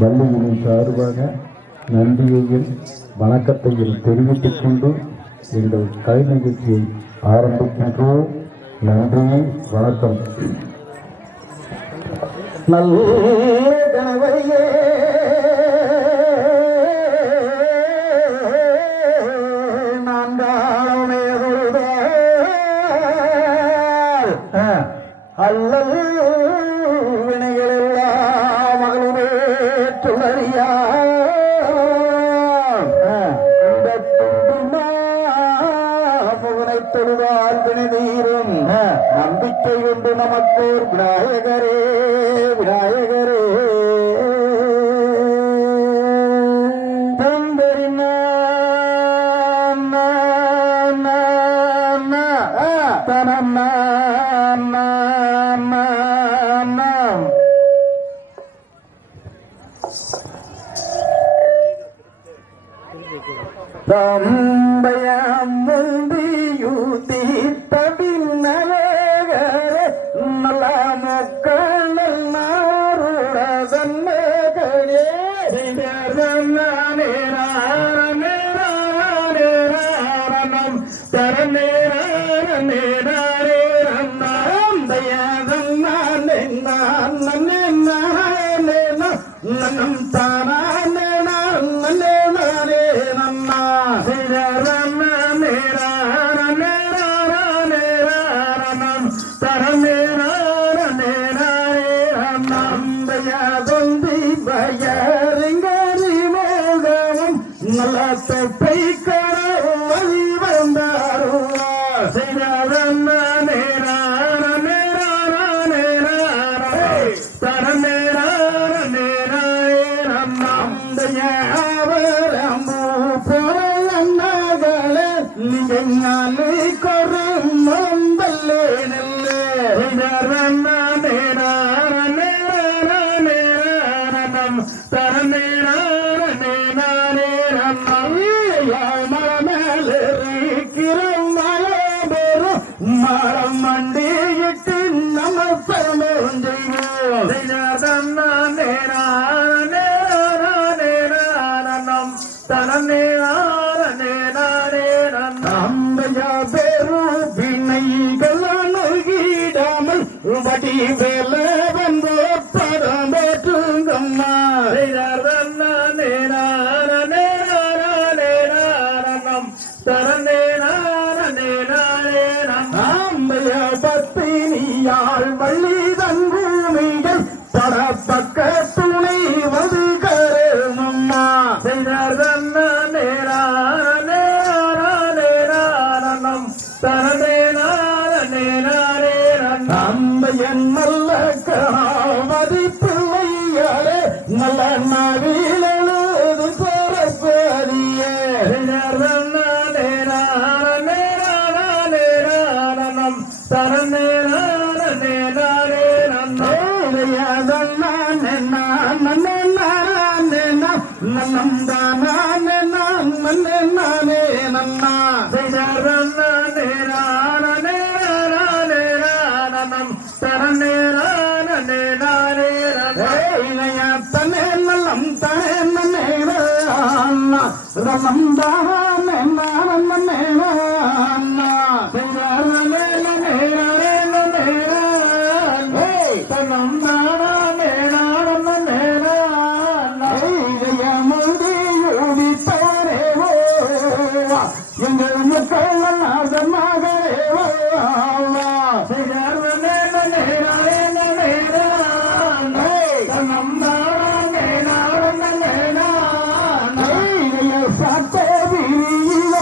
வள்ளியின் சார்பாக நன்றியையும் வணக்கத்தையும் தெரிவித்துக் கொண்டு எங்கள் கலை நிகழ்ச்சியை ஆரம்பிக்கின்றோம். நன்றி, வணக்கம். நல்ல கணவரையே அல்லல் வினைகளெல்லாம் மகளுமே துணறியா முகனை தொழுதால் வினை தீரும் நம்பிக்கை உண்டு நமக்கோர் விநாயகரே விநாயகரே தம்பயம் முந்தியூத்தி தபின்னலேகரே நல்ல மக்கள் நாருட சன்மகனே நேரம் தரம் நல்ல தொப்பை கரவழி வந்தாருவா நீங்கை கொரும் மந்தல்லே நெல்லே மரம் மண்டியிட்டு நமஸ்காரம் செய்வோம் பெரு வினைகள் அணுகிடாமல் வடி வேல வந்து படம் பெற்றுங்கம்மா பத்தினியாள் வள்ளி தங்குமிகள் படப்பக்க துணை வந்து கருமம்மா அம்பையன் நல்ல கணாவதி பிள்ளையாளே நல்ல நாவில் எழுது பரப்பதியே எங்கள் மக்கள் மகரேவா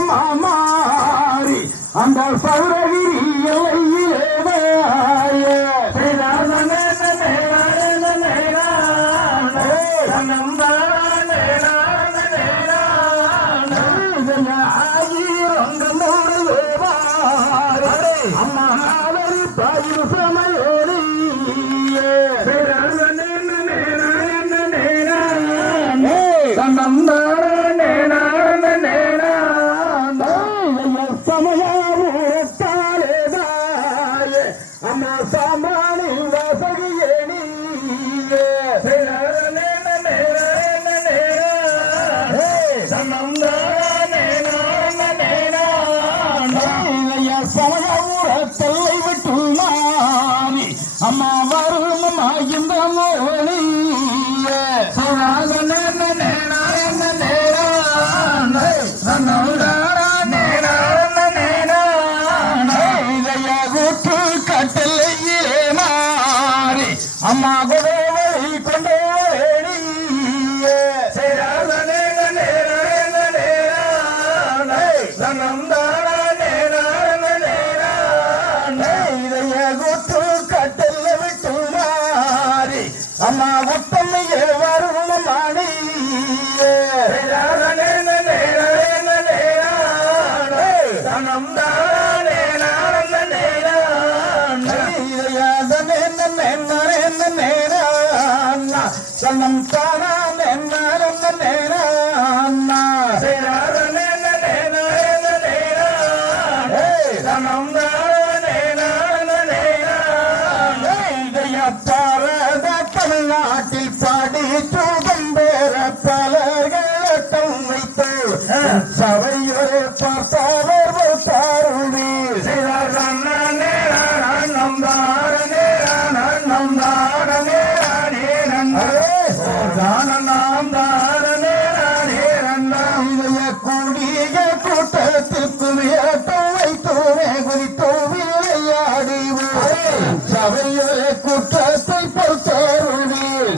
மாமாரி அந்த சௌரகிரி எல்லையிலே அம்மாவரி பயிர் சமையோடி அம்மா சாமானி வாசகியே நீ சன்னம் தானா நேரம் நேரம் தமிழ்நாட்டில் பாடி தூகம் பெற பலகட்டம் வைத்து சபையொரு பார்த்தவர் பார்வீர் கூடிய கூட்டத்திற்கு ஏற்றம் வைத்தோரே குறித்தோ விளையாடுவோம் சபையொரு குற்றத்தை பொறுத்தருவீர்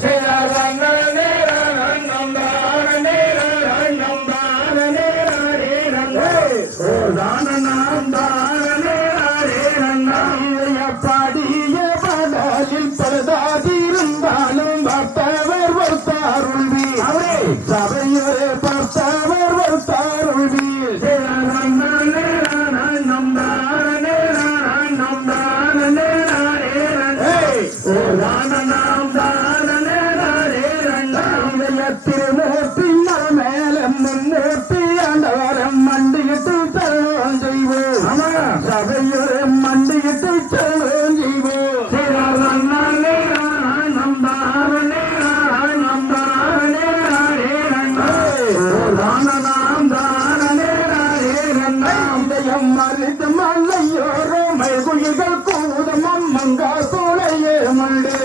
பாடிய பாடலில் பரதாதிருந்தாலும் பார்த்தவர் வருத்தாருள்வீர் சபையொரு பார்த்தவர் வருத்தாருள்வீர் திருமூர்த்தி மேல முன்னூர்த்தி ஆண்டவரம் மண்டியிட்டு செல்வம் செய்வோம் சபையொரு மண்டியிட்டு செல்வம் செய்வோம் மறித்து மல்லையோரோ மைகுயிகள் கூதமம் மங்கா சூளையே முண்டு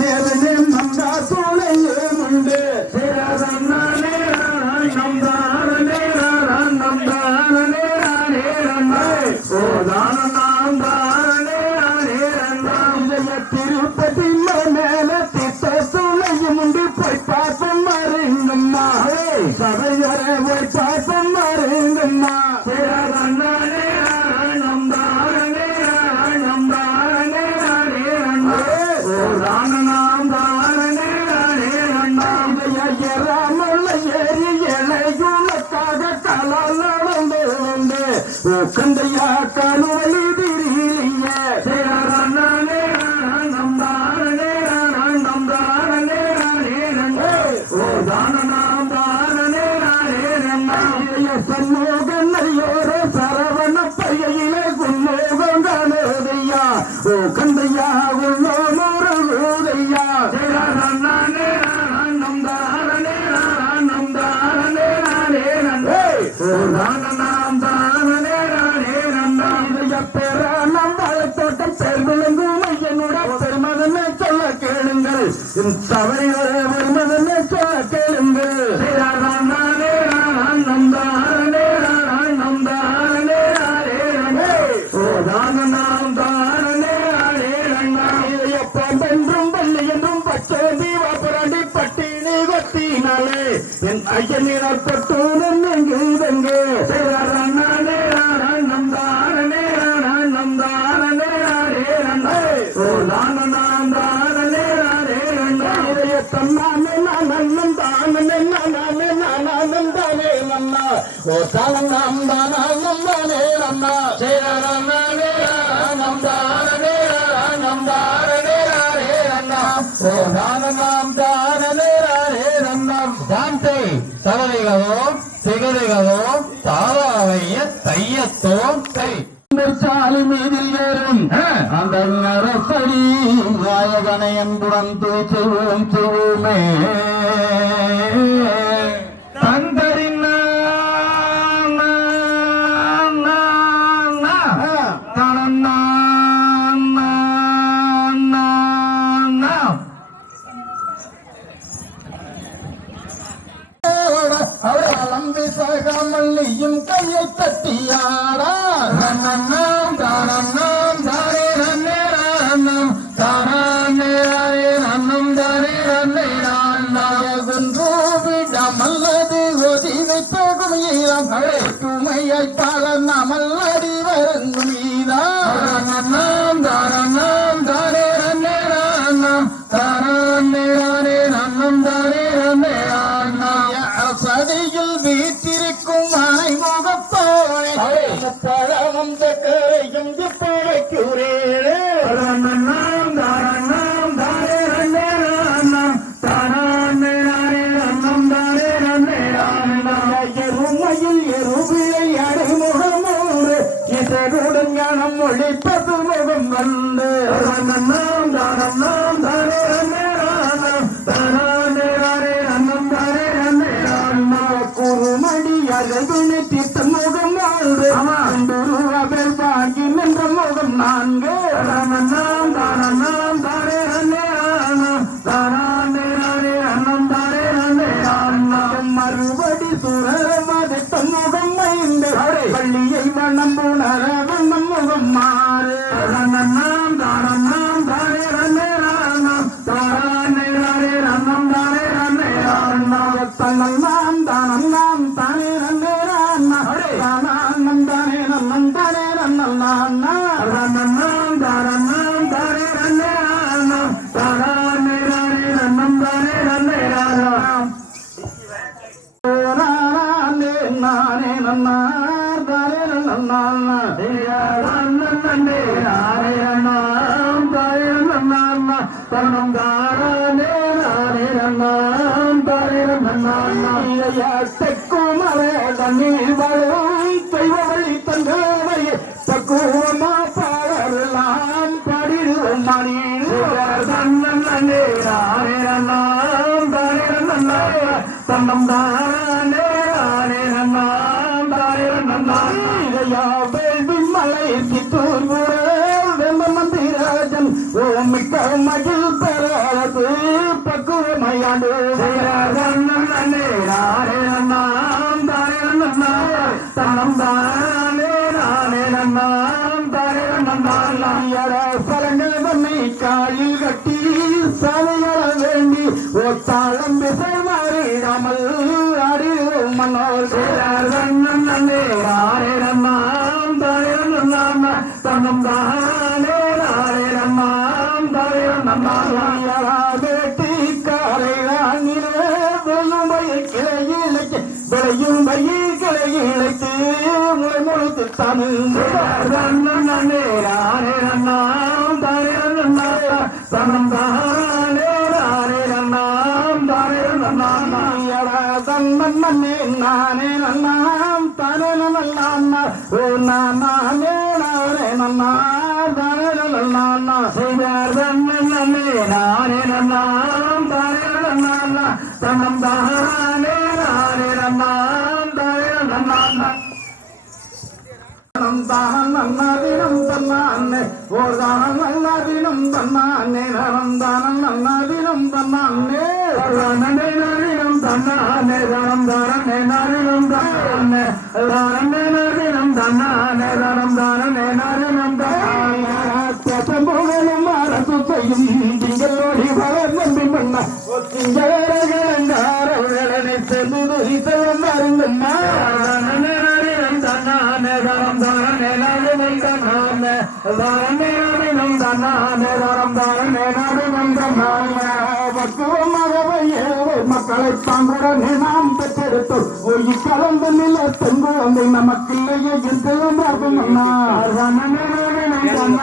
நேரனே மங்கா சூளையே முண்டு திருப்பதி மேல திட்ட சூளையும் உண்டு போய் பார்ப்போம் மருங்கம்மா சபையரை போய் பார்ப்போம் மருங்கம்மா கந்தையா கணுவலி திரியிலிய சண்முகனையோரோ சரவண பையிலே குன்னோகம் காணுதையா ஓ கந்தையா உள்ளோதையா தோட்டம் பேர் விளங்கும் ஐயனோட பெருமதனை சொல்ல கேளுங்கள் சபையோட பெருமதனை சொல்ல கேளுங்கள் என்றும் பள்ளி என்றும் பச்சை தீவாபுரண்டி பட்டினி கொத்தினாலே என் ஐயனிடம் தொட்டூன் எங்கு தன்னானே நானும் தானே நானே நானும் தானே நன்னா ஓ தானம் தானம் தானே நன்னா சேரனே நாம் தானே நாம் தானே நன்னா ஓ தானம் தானே நன்னா தான்தே தவறைகளோ சிகரைகளோ தாராவைய தையத்தோ தை சாலி மீதில் ஏறும் அந்த நரசடி நாயகனை அன்புடன் செய்வோம் செய்வோமே தந்தரின் அவரம்பி சகமல்லியும் கையை தட்டியாடா மல்லது ஒதிவை போகும் ஈரம் துமையை பல நமல் அடி வருங்கும் ஈரம் தானம் தானே தானே நன்னம் தானே சதியில் வீட்டிருக்கும் அனை முகத்தோனே பழமும் சக்கரையும் வைக்கிறேன் மொழி பசுமுகம் வந்து நன்னாம் தானம் நாம் தானே குறுமடியாக துணித்தித்த முகம் வாழ்ந்து அவள் வாங்கி நின்ற முகம் நான்கு நாம் தானம் நாம் தானே மறுபடி சுரமதித்த முகம் ஐந்து பள்ளியை வண்ணம் புணர வண்ணம் முகம் மாறு நாம் தானம் நாம் தானே தன்னம் நாம் தானம் நாம் தானே நன்னம் தானே நன்னம் தானே நன்னல் நாம் தானம் நாம் தானே நன்னம் தானே நன்னே நானே நன்னார் தானே நன்னாம் தானே நன்னா தன்னம் தானே நானே நன்னாம் தானே நன்னாக்குமரே தண்ணீர் வரும் தெய்வவை தந்தவை பக்குவமா பாடலாம் பாடிடுவோம் மணி தன்னன் நன்னே நானே நன்னாம் தானே நன்னா தன்னம் தானே நானே நன்னாம் தானே நன்னா வேள்வி மலை சித்தூர் மந்திராஜன் ஓமிக்க மகிழ் பெறது பக்குவமையாண்டு நன்னே நானே நன்னாம் தானே நன்னா தன்னம் தானே நானே நன்னாம் தானே நன்னா பலங்கள் தன்னை காயில் கட்டி சமையல வேண்டி ஒத்தாளம் விசை மாறிடாமல் ஆடிடும் மன்னோர் நன்னன் நன்னே நானே நன்னாம் தானே நன்னாம் தன்னம் தானே நானே நன்னாம் தானே நன்னா வேட்டி காலை விளையும் வயிர் கிளையிழைத்து முளைத்து தமிழ் நன்னே நானே நன்னாம் தானே நன்னா தன்னம் தானே நானே நன்னாம் தானே நன்னா தன்னன் நன்னே நானே நன்னாம் தானே நன்னா ஓ நானே நானே நன்னா தானே நன்னா செய்தார் தன்னன் நன்னே நானே நன்னாம் தானே நன்னா தன்னம் தானே நானே நன்னாம் தானே நன்னா தானம் நன்னாதினம் தன்னானே ஓர் தானம் நன்னாதினம் தன்னானே நரம் தானம் நன்னாதினம் தன்னானே நன்னாதினம் தன்னானே தரம் தானே நாதினம் தன்னானே தானே நாதினம் தன்னானே தரம் தானே நாதினம் தன்னானே பத்தம்புகளும் அரசு செய்யும் திங்களோடி பலர் நம்பி பண்ண திங்களே சென்று இசையம் அருங்கம்மா தன்னானே தரம் தானே நாதினம் தன்னானே தானே நாதினம் தன்னானே தரம் தானே நாதினம் தன்னானே பக்குவமாகவே மக்களை தாங்குடனே நாம் பெற்றெடுத்தோம் ஒய் கலந்து நில தெங்கு வந்து நமக்கில்லையே எந்தெல்லாம் பார்க்கும் அண்ணா தன்னானே தரம்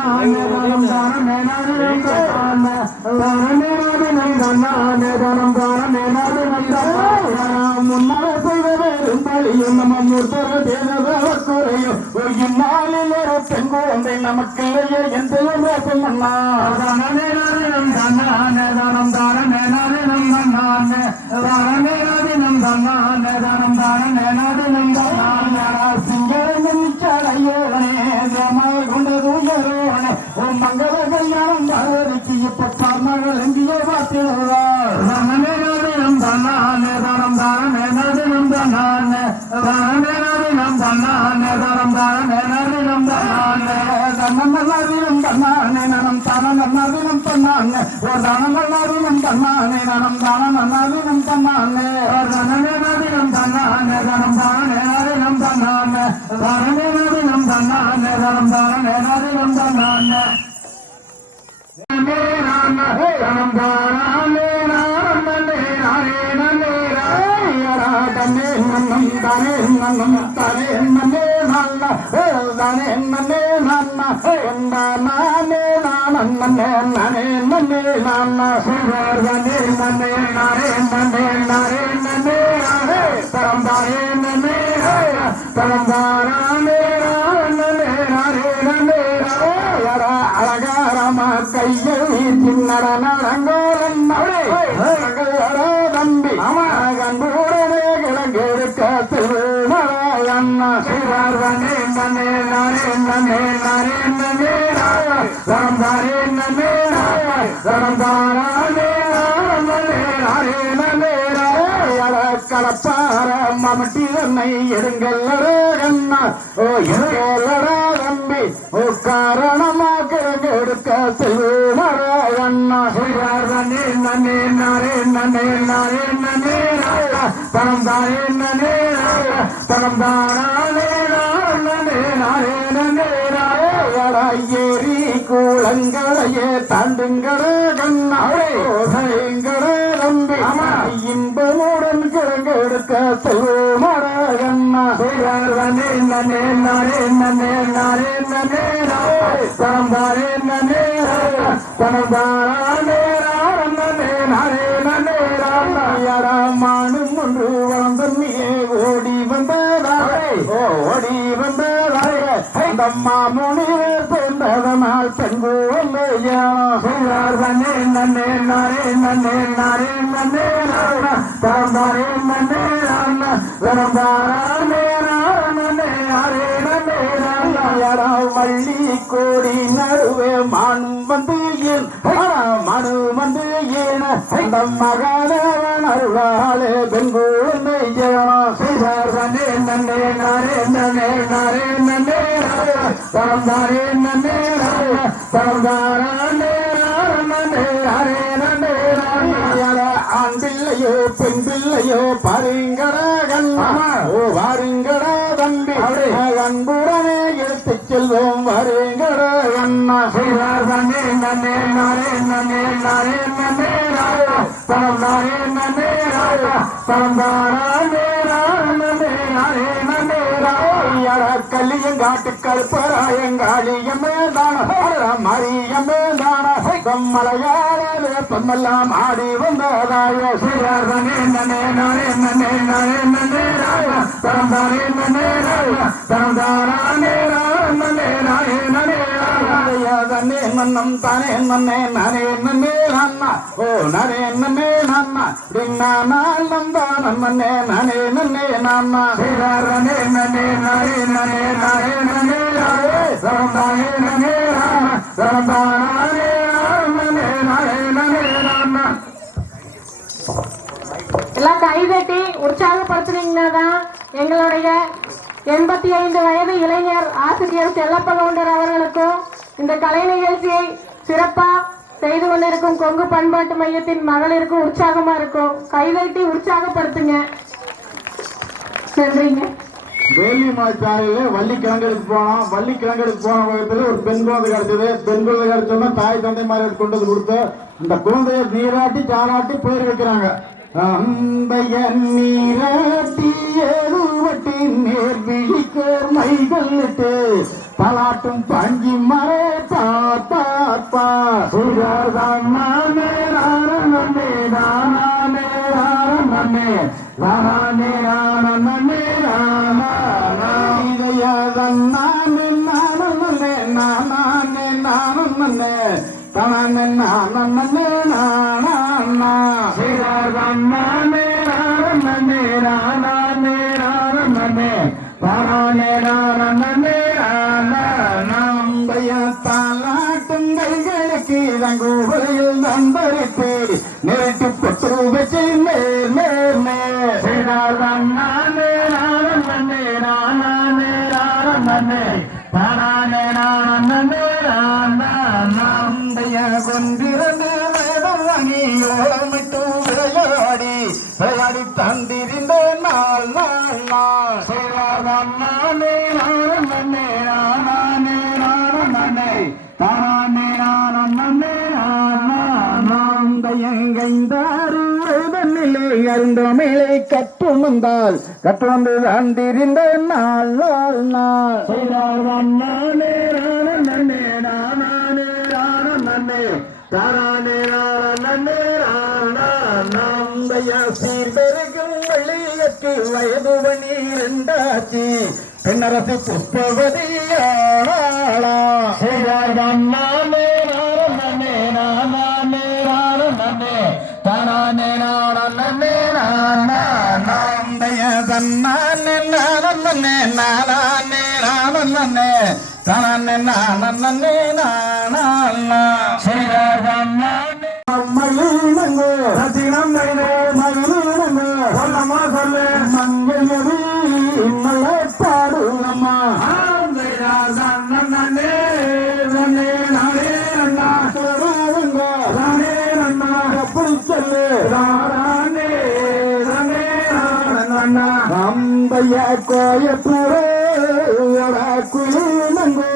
தானே நாதினம் தன்னானே தானே நாதினம் தன்னானே தரம் தானே நாதினம் தன்னானே முன்னாலே செய்வதே பலியும் நம்ம மூர்த்தர தேவதா குறையும் ஒரு நாளில் ஒரு பெண் குழந்தை நமக்கில்லையே எந்தெல்லாம் பார்க்கும் அண்ணா தன்னானே நாதினம் தன்னானே தரம் தானே நாதினம் தன்னானே தானே நாதினம் தன்னானே தரம் தானே நாதினம் தன்னானே சிங்கரங்கம் சடையோனே தேமாய் கொண்டது உயரோனே ஓ மங்கள கல்யாணம் பார்வதிக்கு இப்ப பார்மகள் எங்கியே பார்த்திடுவார் தன்னே நாதினம் தன்னானே தரம் தானே நாதினம் தன்னானே தானே நாதினம் தன்னானே தரம் தானே நாதினம் தன்னானே தன்னம் நாதினம் தன்னானே நனம் தான நாதினம் தன்னானே ஓ தானம் நாதினம் தன்னானே நனம் தான நாதினம் தன்னானே தன்னே நாதினம் தன்னானே தனம் தானே நாதினம் தன்னானே தானே நாதினம் தன்னானே தனம் தானே நாதினம் தன்னானே தனம் தானே நானே நானே நானே தானே நன்னம் தானே நன்னம் தானே நன்னே நானா தானே நன்னே நானா நானே நானே நானே நன்னே நானா தானே நன்னே நானே நன்னே நானே நன்னே நானே தரம் தானே நன்னே தரம் தானே நானே நானே நானே மரப்பார மமட்டி தன்னை எடுங்கல்லடா கண்ணா ஓ எடுங்கல்லடா தம்பி ஓ காரணமா கிழங்கு எடுக்க செல்லுமடா கண்ணா நன்னே நன்னே நாரே நன்னே நாரே நன்னே பணம் தானே நன்னே பணம் தானே நன்னே நாரே நன்னே ஏரி கூழங்களையே தாண்டுங்கட கண்ணாரே ஓசைங்கட நம்பி இன்பமுடன் கிழங்கு எடுக்க செல்லுமட கண்ணா நன்னே நன்னே நாரே நன்னே நாரே நன்னே பணம் தானே நன்னே பணம் தானே நன்னே நாரே நன்னே மானும் ஒன்று வளர்ந்தன்மையே ஓடி வந்ததாரே ஓடி வந்ததாரே அந்த மாமுனியே சேர்ந்ததனால் செங்குவல்லையார் நன்னே நன்னே நாரே நன்னே நாரே நன்னே பரந்தாரே நன்னே வரந்தாரே நன்னே நாரே நன்னே வள்ளி கோடி நடுவே மானும் வந்து ஏன் மனு வந்து ஏன அந்த மகாதேவன் அருளாலே பெண்குழந்தை செய்தார் நன்னே நன்னே நாரே நன்னே நாரே நன்னே பரந்தாரே நன்னே பரந்தாரே நன்னே நாரே நன்னே ஆண் பிள்ளையோ பெண் பிள்ளையோ பாருங்கட கண்ணா ஓ வாருங்கட தம்பி அன்புடனே எடுத்துச் செல்வோம் வருங்கட கண்ணா செய்தார் நன்னே நன்னே நாரே நன்னே நாரே நன்னே பணம் தானே நன்னே பணம் தானே நன்னே நாரே நன்னே கல்லியங்காட்டு கருப்பராயங்காளியமே தான மரியமே தான மலையாளே பம்மெல்லாம் ஆடி வந்ததாய செய்யார் நன்னே நன்னே நாரே நன்னே நாரே நன்னே பணம் தானே நன்னே பணம் தானே நன்னே நாரே நன்னே நன்னே நன்னம் தானே நன்னே நானே நன்னே நன்னா ஓ நானே நன்னே நன்னா டின்னா நாளம் தான நன்னே நானே நன்னே நன்னா செய்யார் நன்னே நன்னே நாரே நன்னே நாரே நன்னே பணம் தானே நன்னே பணம் தானே நன்னே நாரே நன்னே நன்னா எல்லாம் கைதட்டி உற்சாகப்படுத்துனீங்கன்னா தான் எங்களுடைய 85 வயது இளைஞர் ஆசிரியர் செல்லப்ப கவுண்டர் அவர்களுக்கும் இந்த கலை நிகழ்ச்சியை சிறப்பா செய்து கொண்டிருக்கும் கொங்கு பண்பாட்டு மையத்தின் மகளிருக்கும் உற்சாகமா இருக்கும். கைதட்டி உற்சாகப்படுத்துங்க. நன்றிங்க. வேலிமலைச்சாலையில வள்ளிக்கிழங்குக்கு போனோம். வள்ளிக்கிழங்குக்கு போன வகத்துல ஒரு பெண் குழந்தை கிடைச்சது. பெண் குழந்தை கிடைச்சோன்னா தாய் தந்தை மாதிரி கொண்டு வந்து கொடுத்து இந்த குழந்தைய நீராட்டி சாராட்டி பேர் வைக்கிறாங்க. அம்பைய நீராட்டி ஏறுவட்டி நேர் விழிக்கோர் மைகளிட்டு பலாட்டும் பஞ்சி மரே பாப்பா சுரதம் நானே நன்னே நானே நன்னே நானே நன்னே இதயதன் நானே நானே நானே நானே தானே நானே நானா சிரதம் நானே நன்னே நானே நானே தானே நானே தாலாட்டுங்களுக்கு இறங்குவதையில் நம்பருக்கு நேற்று பெற்று வச்சு மேல் மேல் மேல் நானே நன்னே நானே நன்னே தானே நானே நாந்தைய கொண்டிருந்து வேதம் வாங்கி ஓலமிட்டு விளையாடி விளையாடி தந்திருந்த நாள் நாள் நாள் சேராதம் நானே நன்னே நானே நன்னே தானே நன்னே நாந்தையங்கைந்தாரு தன்னிலே அருந்தமிழை கற்றுணர்ந்தால் கற்றுணர்ந்து தந்திருந்த நாள் நாள் நாள் சேராதம் நானே நன்னே நானே நன்னே தானே நன்னே நந்தைய சீர்பெருகும் வள்ளியற்கு வயது 12 பெண்ணரசு புஷ்பவதியாளா நானே நன்னே தானே நன்னே நந்தைய தன்னானே நன்னே நானே நன்னே தானே நன்னே நானா மகிழ்நங்கோ ரத்தினம் மகிழ்நங்கோ சொல்லமா சொல்லு மங்கையடி நல்ல பாடுலம்மா எப்படி சொல்லு அம்பைய கோயப்பூரே குயிலங்கோ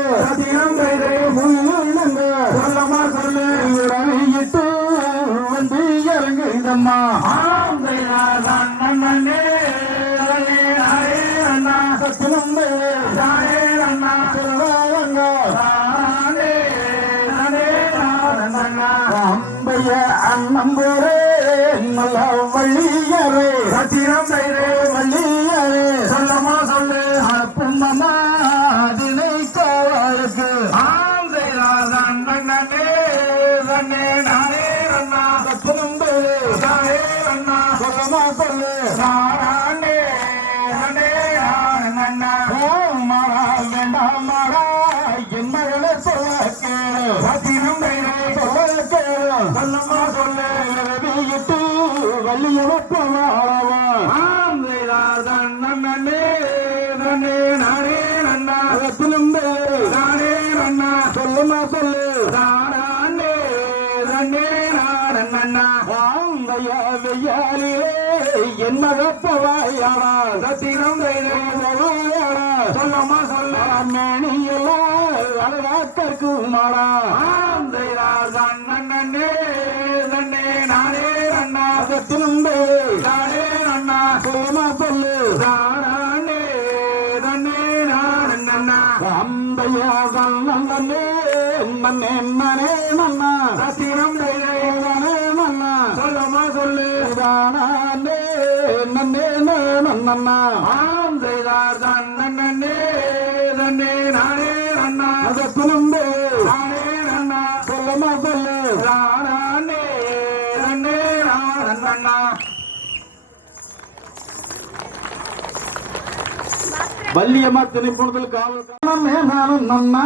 முள்ளங்கோ சொல்லமா சொல்லு இட்டு வந்து இறங்குதம்மா அம்பைய அண்ணம்பூரே நல்ல வள்ளியரே சத்திரம் வள்ளியரே சொல்லமா சொல்லு பும்மம்மா தினை கோளுக்கு சொல்லமா சொல்லு மாறா வேண்டாம் மாறா என் மகளை சொல்ல கேளு சொல்ல கேளு சொல்லமா சொல்லு இட்டு வள்ளியவப்ப வாழவா சொல்லுமா சொல்லு வெய்யாலிலே என் மகப்பவாயாடா சத்திரம் சொல்லமா சொல்ல மேனியெல்லாம் அழகாக்கற்கு மாடா சத்திரம் சொல்லமா சொல்லு அம்பையா நன்னே மன்னே மனே மன்னா சத்திரம் மன்னா சொல்லமா சொல்லு நன்னே நன்னே நன்னா ஆம் செய்தார் நன்னே நன்னே நானே நன்னா சத்திரம் நானே நன்னா சொல்லமா சொல்லு நானே நன்னே நன்னா வள்ளியம்மா திணைப்புணத்தில் காவல் நானும் நன்னா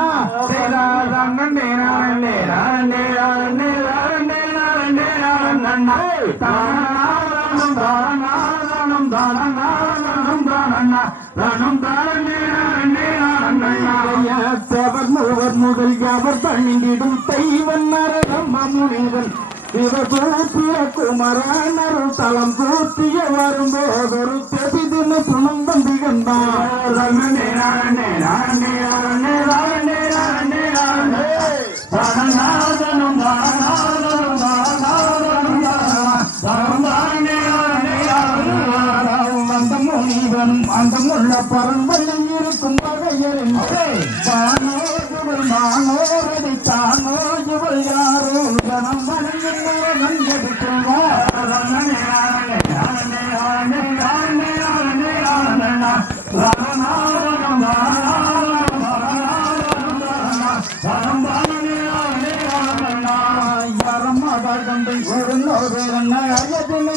முதல் அவர் தண்ணிடும் தெய்வன் முனிவன் சிவகூப்பிய குமரனரு தலம் கூப்பிய வரும்போதொரு தெபிதின புனம் வந்து அந்த முனிவன் அந்த முள்ள பரம்பலில் இருக்கும் வகையரின் மானோரதி தானோ இவள் யாரோ ஜனம்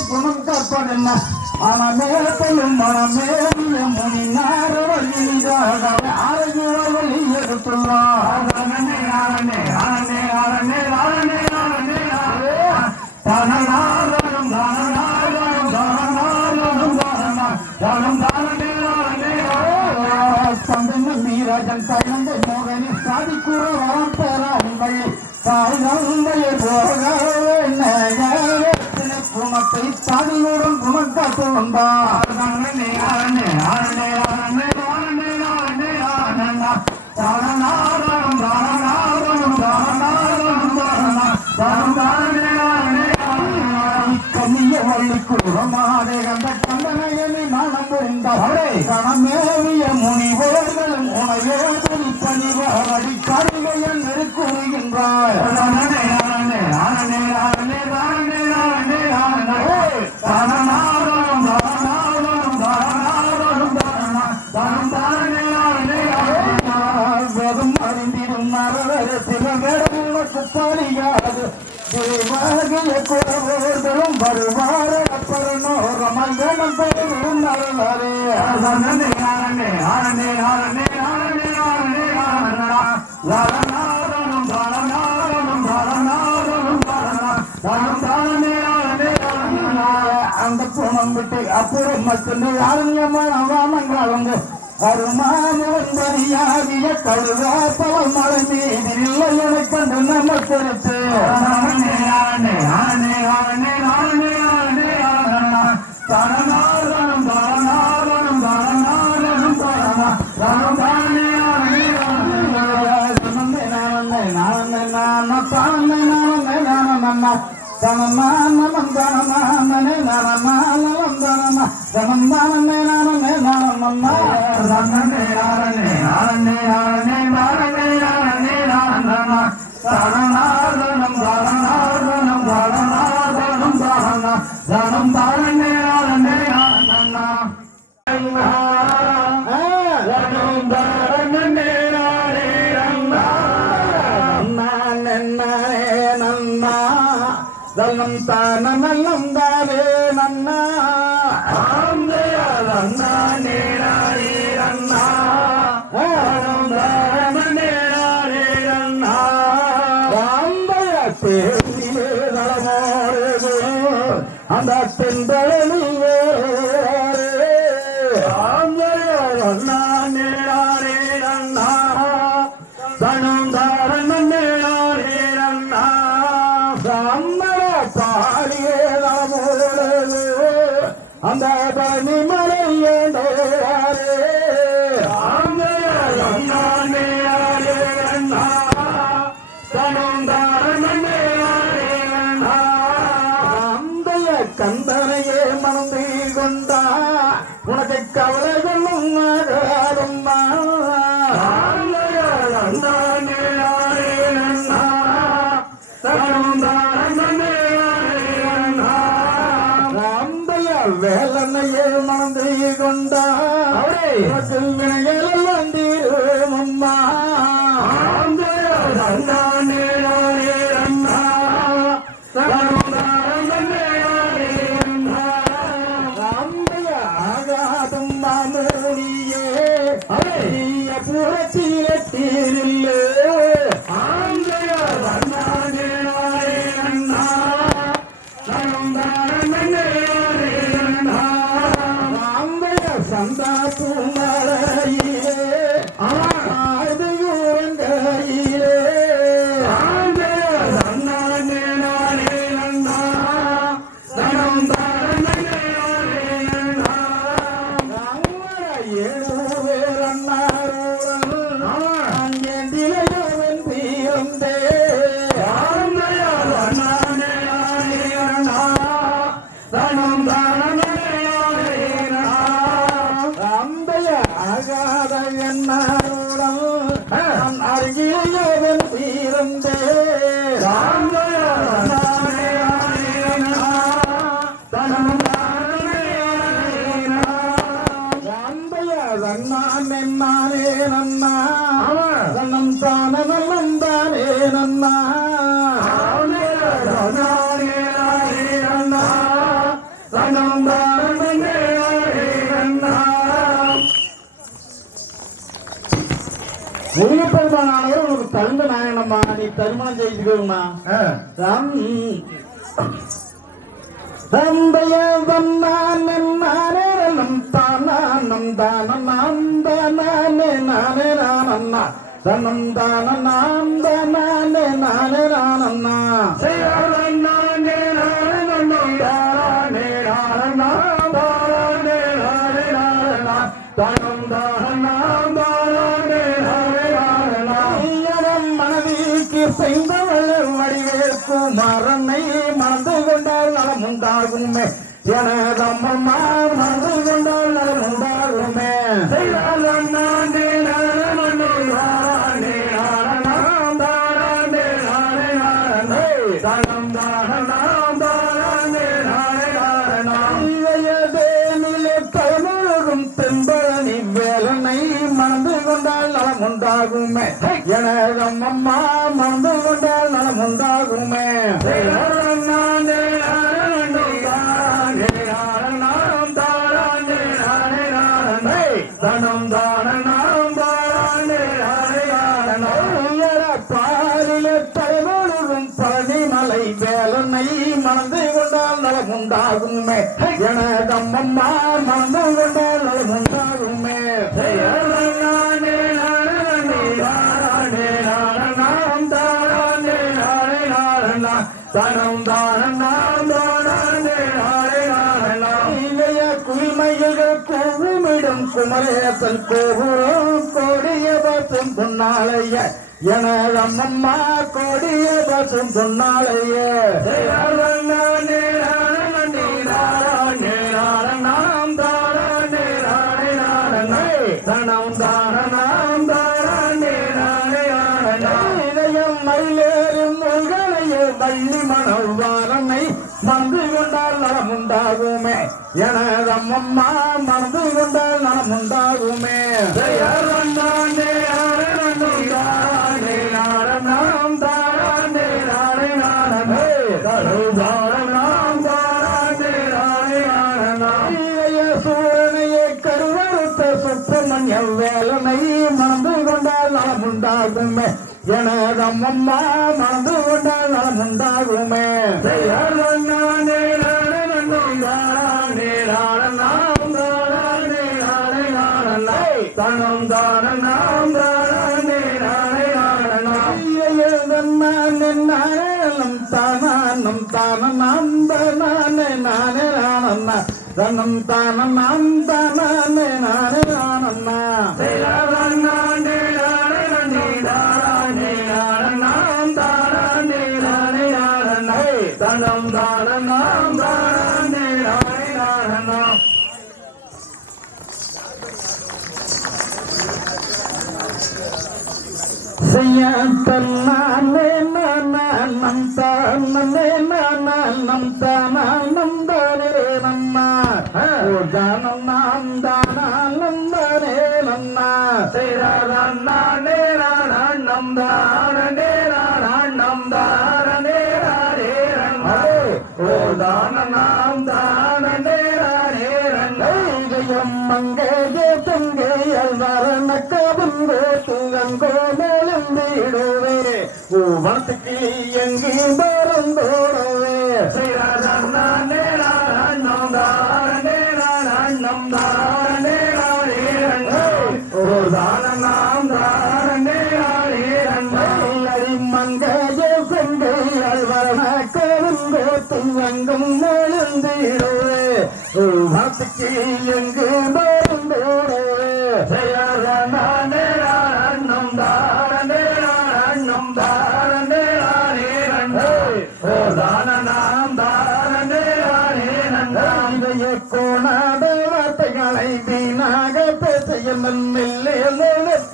குணம் கற்பதென்ன மனமேலும் மனமேலிய முனிநார வழியாக ஆரோக்கிய எடுத்துள்ளார் வீரஜன் கையந்தை மோகனி சாதிக்கூற வரம் பெறாமல் குணத்தை சாதியுடன் குணக்காத்து வந்தார் கனிய வள்ளிக்குறமாடே கண்ட கண்டனையனை மனம் புரிந்தவரே கணமேவிய முனிவோர்களும் உணவே பணிவாடி கருகையன் நெருக்குறுகின்றார் வேதம் அறிந்திடும் நரவரத்தில வேடமுள்ள குப்பாளியாது குறவோர்களும் வருவாரப்பரனோ ரமங்கனம் பெரும் நரவரே அந்த புணம் விட்டு அப்புறம் மச்சந்து யாருங்க அருமானவன்பதியாகிய கழுவா பவன் மலை மீதில் இல்லை எனக் கண்டு நமக்கெடுத்து தரணாரணம் தரணாரணம் தரணாரணம் தானே நன்னா அந்த தென்பழனியே அந்த பனிமலையே கந்தனையே மனந்து கொண்டா உனக்கு கவலைகளும் வேலனையே மனந்து கொண்டா வினைகளெல்லாம் தீருமம்மா ஆகாதும் மாமூனியே புறத்திலே சந்தா பூமலையிலே ஆதியூரங்கையிலே அருகிலேவன் தீரந்தே நானே நன்னா தன்னம் தானே நன்னா முனியப்பெருமானானவர் உனக்கு தகுந்த நாயனம்மா, நீ திருமணம் செய்துக்கோங்கம்மா. தந்தைய வந்தானம் தானம் தானம் தானே நானே நானண்ணா தனம் தானம் தானே நானே நானண்ணா தனம் தானம் மனதிற்கு செய்தவள் வடிவேற்கும் மரனை மறந்து கொண்டால் நலம் உண்டாகுமே எனதம்மம்மா மறந்து கொண்டால் நலம் உண்டாகுமே தென்பழனி வேலனை மறந்து கொண்டால் நலம் உண்டாகுமே எனதம்மம்மா மறந்து கொண்டால் நலம் உண்டாகுமே பாலிலே தலைவழும் பழனிமலை வேலனை மறந்து கொண்டால் நலம் உண்டாகுமே என எனதம்மம்மா மறந்து கொண்டால் உண்டாகுமே தனம் தானம் குயில்மைகள் கூவிடும் குமரேசன் கோபுரம் கோடிய பசும் பொன்னாளைய எனதம்மம்மா கோடிய பசும் பொன்னாளைய தனம் தானம் இதயம் மயிலேறும் உள்களைய வள்ளி மணவாரனை மறந்து கொண்டால் நலம் உண்டாகுமே எனதம்மம்மா மறந்து கொண்டால் நலம் உண்டாகுமே சூழனையை கருவறுத்த சுப்பிரமணிய வேலனை மறந்து கொண்டால் நலம் உண்டாகுமே எனதம்மம்மா மறந்து கொண்டால் நலம் உண்டாகுமே தனம் தானம் தானம் தானம் தானே நானே நானண்ணா தனம் தானம் தானே நானே நானண்ணா தனம் தானம் செய்ய தன்னாலே நம் தானே நம் தானம் தானே நன்னா தானம் நாம் தானம் தானே நன்னா நானே நம் தானே நம் தானே ஓ தான நாம் தானே மங்கைய தங்கையல் வரணக்கவங்கோ துங்கோ மேலும் வீடுவே பூவத்துக்கு எங்கு பரந்தோடவே நானே நம் தானே நம் தானே ஓ தான நாம் தானே மங்கைய செங்கையல் வரணக்கவங்கோ துங்கும் மேலும் வீடுவே பூவத்துக்கு எங்கு பரந்தோடவே நம் தானே நம் தானே நாம் தானே கோணாத வார்த்தைகளை வீணாக பேசிய மெல்லிய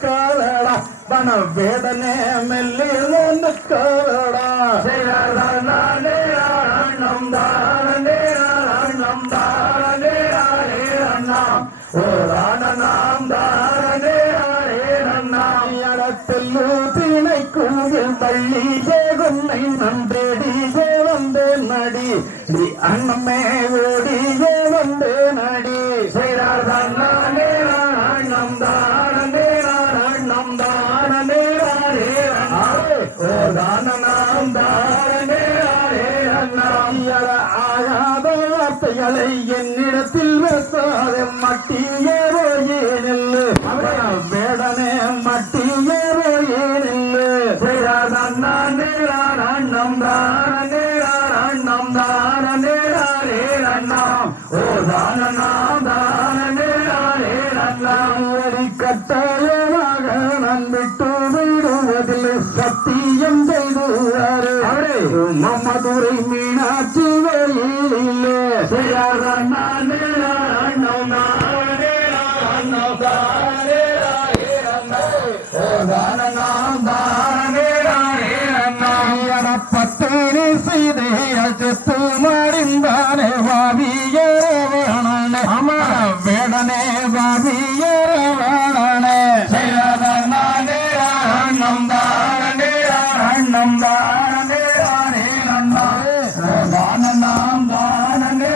காலடா பண வேதனே மெல்லிய காலடா நானே நம் தானே நம் தானே ஓ தானம் தானே இடத்தெல்லு திணை கூவில் வள்ளி ஜெகுன்னை நன்றேடி வந்தே நடி அண்ணமே ஓடி வந்தே நடி நானே நம் தானே நம் தானே ஓ தானம் தானே ஆகாத வார்த்தைகளை என்னிடத்தில் பேசாத மட்டியே நெல்லு வேடனே மட்டியே நெல்லு நானே நம் தானே நம் தானே ஓ தானம் தானே கட்டாயமாக நான் விட்டு விடுவதில் சத்தியம் செய்துவாரு மதுரை மீனாட்சி வழியிலே நானே நம் தானே நம் தானே ஓ தானம் தானே பத்தேனே செய்தே அஜத்து மறிந்தானே வாவியரவணனே அமர வேடனே வாவியரவணனே நானே நம் தானே நம் தானே தானம் தானே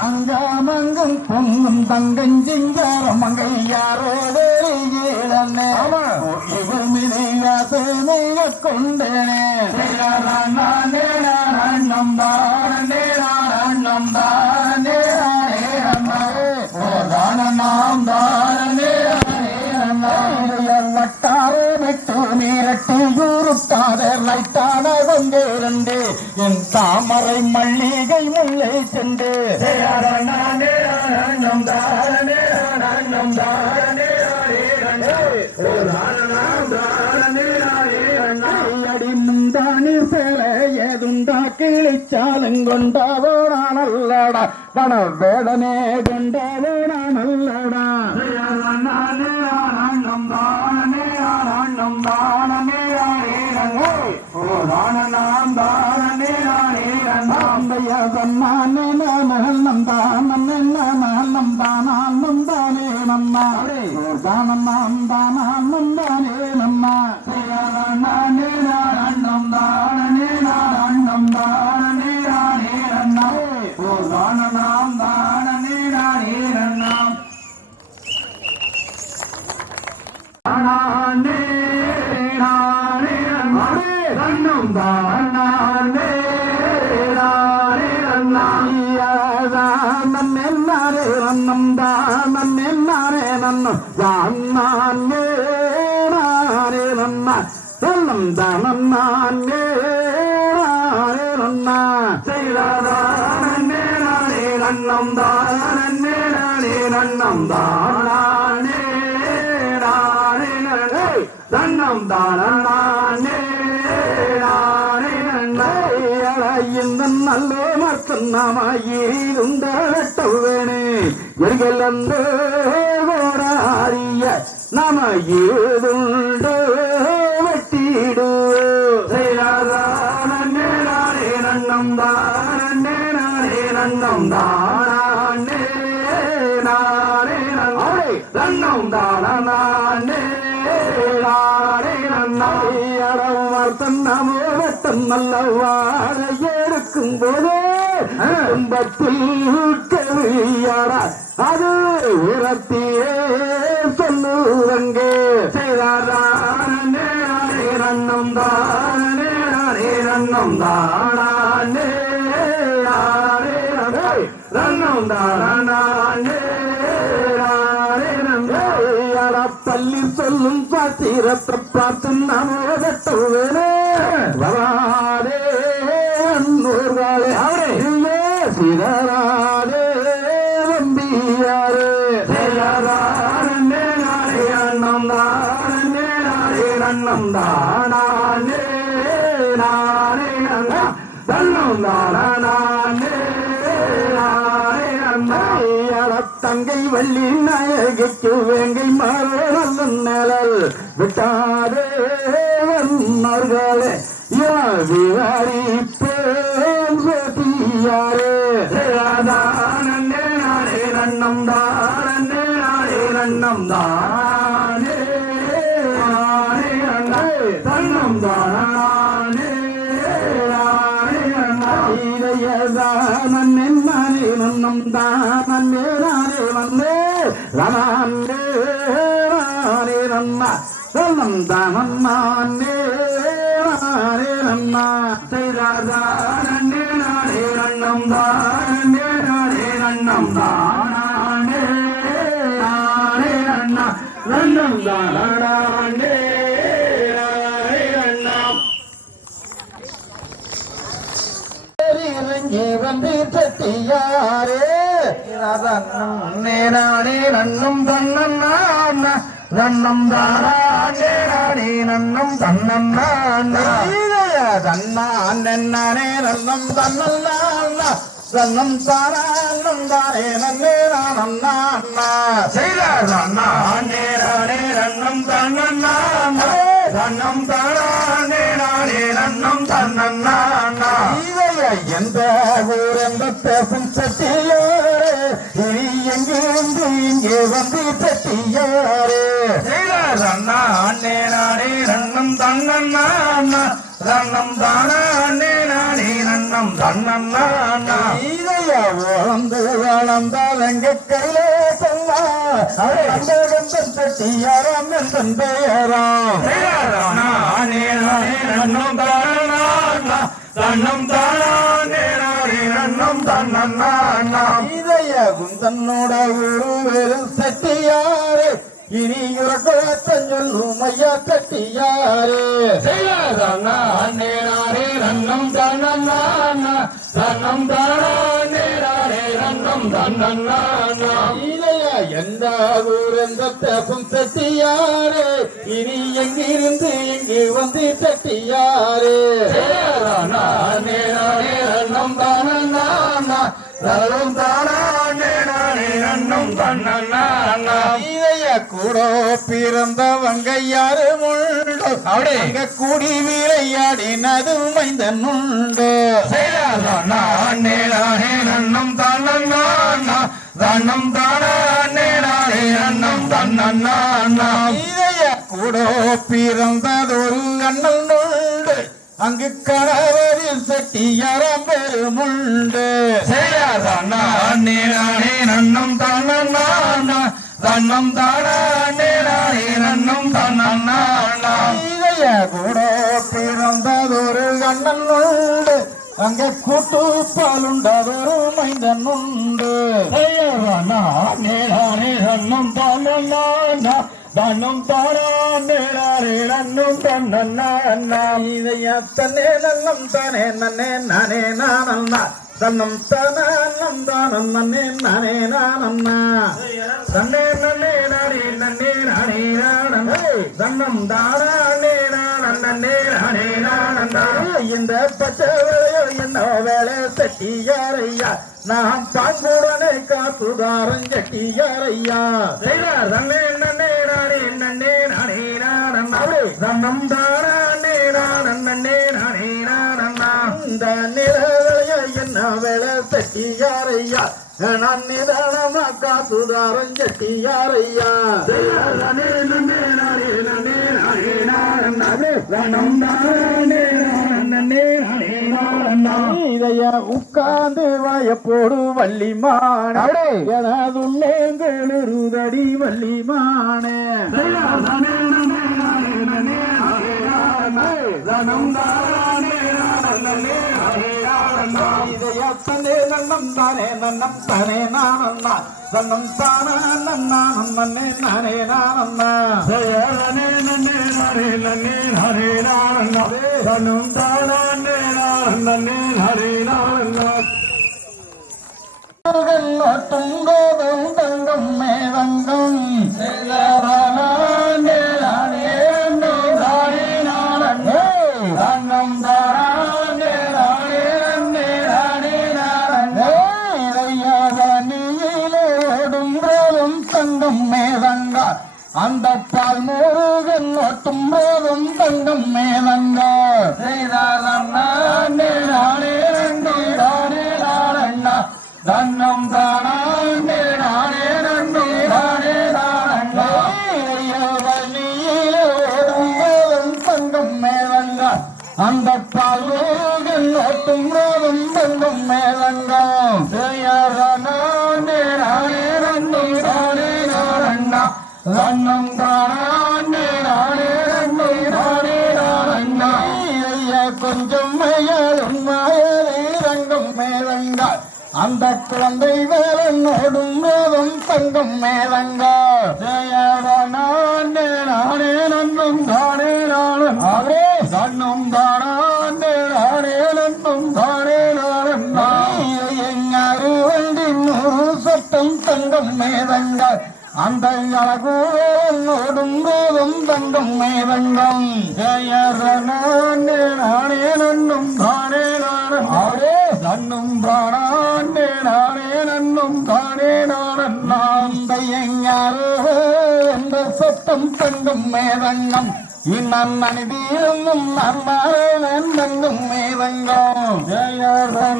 அங்கமங்கும் பொங்கும் தங்கஞ்சிங்காரம் மங்கை யாரோ வெளியேறனே இவள் மிக கொண்டேனே நானே நம் தானே நம் தானே உருட்டாத லைட்டான வங்கேரண்டு என் தாமரை மல்லிகை முல்லை செண்டு அடி முந்தானி சேல ஏதுண்டா கிழிச்சாலும் கொண்டாவோடா நல்லடா கண வேடனே கொண்டாவோடா நல்லடா இந்த நல்ல மக்கள் நாம எரிகலந்து ஓடாரிய நம ஏதுண்டு வெட்டிடு நன்னம் தானே நன்னம் தானே நன்னம் தானே தன்னமோட்டம் நல்ல வாழ எடுக்கும் போதே கும்பத்தில் கவியாடா அது உரத்தியே சொல்லுவங்கே செய்தானே நன்னம் தானே நன்னம் தானே நன்னம் தானே பள்ளி சொல்லும் பாத்திரத்தை பார்த்து நமோதட்டவே வராதே அன்னூர்வாளே அவரே சிதறாதே வம்பியாரே அண்ணம் தானே அண்ணம் தானே தன்னம் தானே தங்கை வள்ளி நாயகிக்கு வேங்கை மாறல் நிழல் விட்டாரே வந்தார்களே யாரி பேசியாரே நன்னே நானே நன்னம் தானே நன்னம் தானே தன்னம் தானே நன்னே நன்னம் தானே வந்தே ரனே நன்னா நன்னம் தானே நன்னா செய்தானே நானே நன்னம் தானே நன்னம் தானே நன்னா நன்னம் தானே வந்து சட்டியாரே நானே நன்னும் தன்னம் நன்னம் தானே நன்னம் தன்னம் தன்னானே நன்னம் தன்னல்ல தன்னம் தானே நன்னே நானே செய்தானே நன்னம் தன்னம் தன்னம் தானே நன்னம் தன்னம் எந்த ஊர் எந்த பேசும் சட்டியாரே இனி எங்கிருந்து இங்கே வந்து சட்டியாரே நானே நன்னம் தன்னம் தன்னம் தானே நன்னம் தன்னம் இதையா வளர்ந்து வளர்ந்தால் கையிலே சொல்லா சட்டியாராம் என் பெயராம் நன்னம் தன்னம் தானே நன்னம் தன்னம் இதய குந்தனோட ஒரு வெறும் சட்டியாரே இனி உறக்கத்தன் சொல்லும் ஐயா கட்டியாரே நன்னே நானே நன்னம் தன்னன்னா தன்னம் தானே நானே நன்னம் தன்னன்னா இளையா எந்த ஊர் எந்த தேசம் தட்டியாரே இனி எங்கிருந்து எங்கு வந்து தட்டியாரே நானே நானே நன்னம் தானன்னா தன்னம் தானே நானே நன்னம் தன்னன்னா இதைய கூட பிறந்தவங்க யாரு உண்டோ அங்க கூடி விளையாடினது மைந்தன் உண்டோ நானே நானே நன்னம் தன்னன்னா தன்னம் தானே நானே நன்னம் தன்னன்னா இதைய கூட பிறந்ததொரு அண்ணல் உண்டு அங்கு கணவரில் செட்டியாரம் பெருமுண்டு நானே நானே நன்னம் தன்னன்னா தன்னம் தானே நானே நன்னம் தன்னன்னா இதைய கூட பிறந்ததொரு அண்ணல் உண்டு அங்க கூட்டு பாலுண்டதொரு மைந்தன் உண்டு நானே நானே நன்னம் தன்னன்னா தன்னம் தானே நானே நன்னம் தன்னன்னா இதைய தன்னே நன்னம் தானே நன்னே நானே நானன்னா தன்னம் தானம் தானம் நன்னே நானே நானன்னா தன்னே நன்னே நானே நன்னே நானே நானே தன்னம் தானே நானே நானே நானே இந்த பச்சை வேலையோ என்ன வேலை செட்டியாரையா நாம் பாங்குடனே காத்துதாரம் செட்டியாரையா தன்னே நன்னே நானே நன்னே நானே நானே தன்னம் தானே நானே நானே நானே இந்த நிலையோ என்ன வேலை செட்டியாரையா நான் நிதானமா காத்துதாரம் செட்டியாரையா தன்னே நன்னே நானே நன்னே நானே நானே தன்னம் தானே நானே நானே நானே இதைய உட்கார்ந்து வாயப்போடு வள்ளிமானே எனதுள்ளேங்களுதடி வள்ளிமானே இதைய தன்னே நன்னம் தானே நன்னம் தானே நானண்ணா தன்னம் தானா நன்னானம் நன்னே நானே நானண்ணா துங்கோதும் தங்கம் மேதங்கம் தங்கம் மேதங்கா அந்த பால் முருகன் ஒட்டும் போதும் தங்கம் மேதங்கா தன்னம் தானே நானே நன்னே நானே நானே தங்கம் மேலங்கா அந்த பால் முருகன் ஒட்டும் போதும் தங்கம் மேலங்கா நானே நானே நன்னே நானே நானண்ணா தன்னம் தானே நானே நன்னே நானே நானண்ணா கொஞ்சம் மேலும் மாயலே ரங்கம் மேலங்கா அந்த குழந்தை வேலனோடும் மேலும் தங்கம் மேலங்கா நானே நானே நன்னும் தானே நானும் அவரே தன்னும் தானே நானே நன்னும் தானே நானும் எங்காறு வண்டி 100 சட்டம் தங்கம் மேலங்கா அந்த அழகோடும் போதும் தங்கம் மேலங்கம் நானே நானே நன்னும் தானே நானும் அவரே தன்னும் தானே நானே நன்னும் தானே நானும் அந்த எங்காரோ என்ற சத்தம் தங்கம் மேலங்கம் இன்னும் மனிதீரும் நான் மாறேன் தங்கும் மேலங்கம்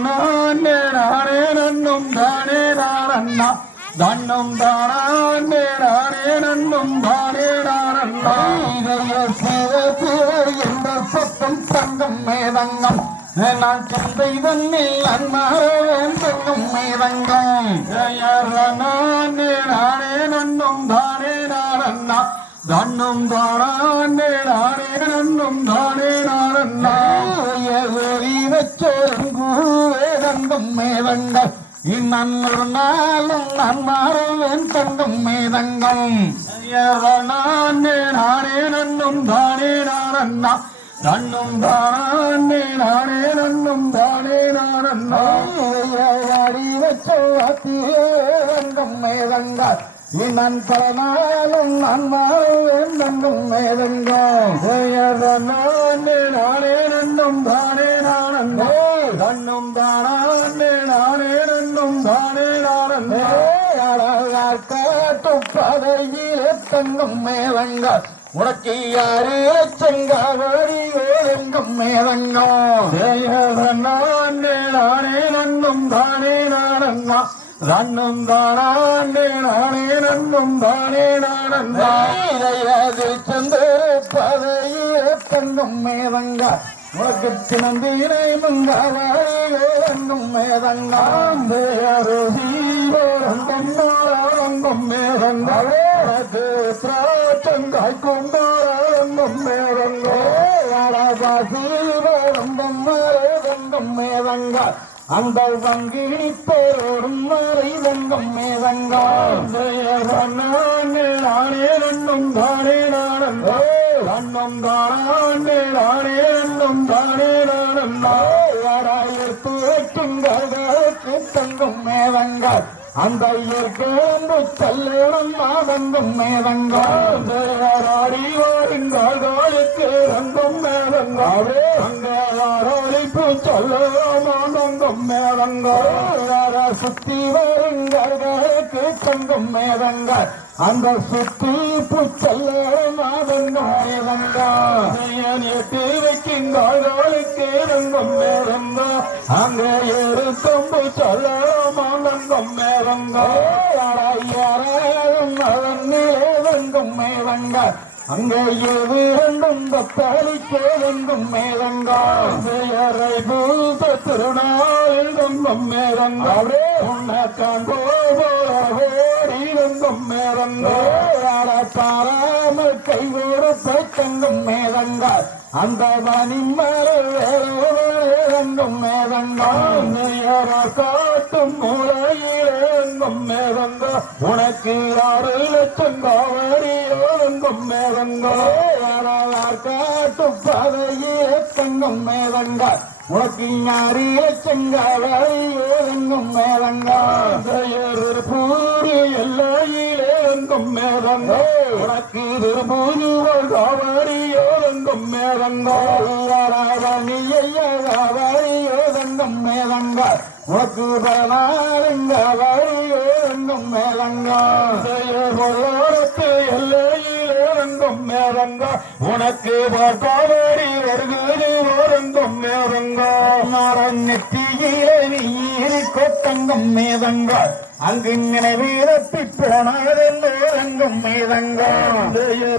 நானே நானே நன்னும் தானே நானண்ணா தன்னம் தானே நானே நன்னும் தானே நானண்ணா என்ற சத்தம் தங்கம் மேதங்கம் நான் தந்தை தன்னில் அன்மாறேன் தங்கம் மேதங்கம் நானே நானே நன்னும் தானே நானண்ணா தன்னம் தானே நானே நன்னும் தானே நானண்ணா வச்சோருங்கூவே தங்கம் மேதங்கம் இன்னொரு நாளும் நான் மாறுவேன் தங்கம் மேதங்கம் நானே நானே நன்னும் தானே நானண்ணா நன்னும் தானே நானே நன்னும் தானே நானண்ணா அடி வச்சோம் மேதங்கார் நான் பலனாலும் நான் வாழும் மேதங்கம் நானே நானே நன்னும் தானே நானண்ணா நன்னும் தானே நானே நன்னும் தானே நானண்ணா காட்டுப்பதையிலே தங்கும் மேதங்கார் உனக்கு யாரு செங்காவடி எங்கும் மேதங்கம் நானே நானே நன்னும் தானே நானண்ணா நன்னும் தானே நானே நன்னும் தானே நானண்ணா செந்திருப்பதையிலே தங்கும் மேதங்கார் உனக்கு சினந்தினை மங்காவாடியும் மேதங்கம் ரங்கம் மேதங்கு திராட்சங்காய் கொண்டாரங்கம் மேதங்கோ ரங்கம் மேதங்க அந்த வங்கினி பேரோடும் மறை வங்கம் மேதங்கம் நானே நன்னும் தானே நானந்தோ நன்னும் தானே நானே நன்னும் தானே நானந்தோ யாராயிரத்து வைக்குங்களுக்கு தங்கும் மேதங்கள் அந்த இயற்கேந்து செல்லணும் மாதங்கும் மேதங்கம் ஆடி வாருங்கள் காலுக்கு ரங்கும் மேதங்காவே அங்காரொழிப்பு சொல்லணும் மாதங்கும் மேதங்கம் சுத்தி வருங்கள் காலுக்கு தங்கும் மேதங்கள் அந்த சுத்தி புச்சல்லணும் மாதங்கும் மேதங்கம் எட்டு வைக்குங்கள் காலுக்கு ரங்கும் மேதங்கம் அங்க ஏறு கொம்பு சொல்லணும் மாதங்கும் மேதங்கம் வெங்கும் மேதங்க அங்கே எது ரெண்டும் பத்தாளிக்கே வெங்கும் மேதங்கரை பூத்த திருநாளில் வெங்கும் மேதங்காவே உன்னை காண்போடி வெங்கும் மேதங்கார பாராமல் கைவோடு தங்கும் மேதங்க அந்த மணிமலை வேறங்கும் மேதங்கம் காட்டும் மூலையிலேங்கும் மேதங்க உனக்கு 6 லட்சம் காவடியோங்கும் மேதங்க காட்டும் பாதையே தங்கும் மேதங்க உனக்கு 6 லட்சம் காவடியோங்கும் மேதங்க பூரி எல்லையிலேங்கும் மேதங்க உனக்கு பூரி காவடியோங்கும் மேதங்கம் மேதங்க உனக்கு பலனாருங்க வழியோங்கும் மேதங்கோரத்து எல்லையிலேங்கும் மேதங்க உனக்கு காவடி வருகிறது ஓரங்கும் மேதங்க மரம் நெற்றியிலே நீரி கொத்தங்கும் மேதங்க அங்கு நினைவீரப்பி போனதெல்லோரங்கும் மேதங்க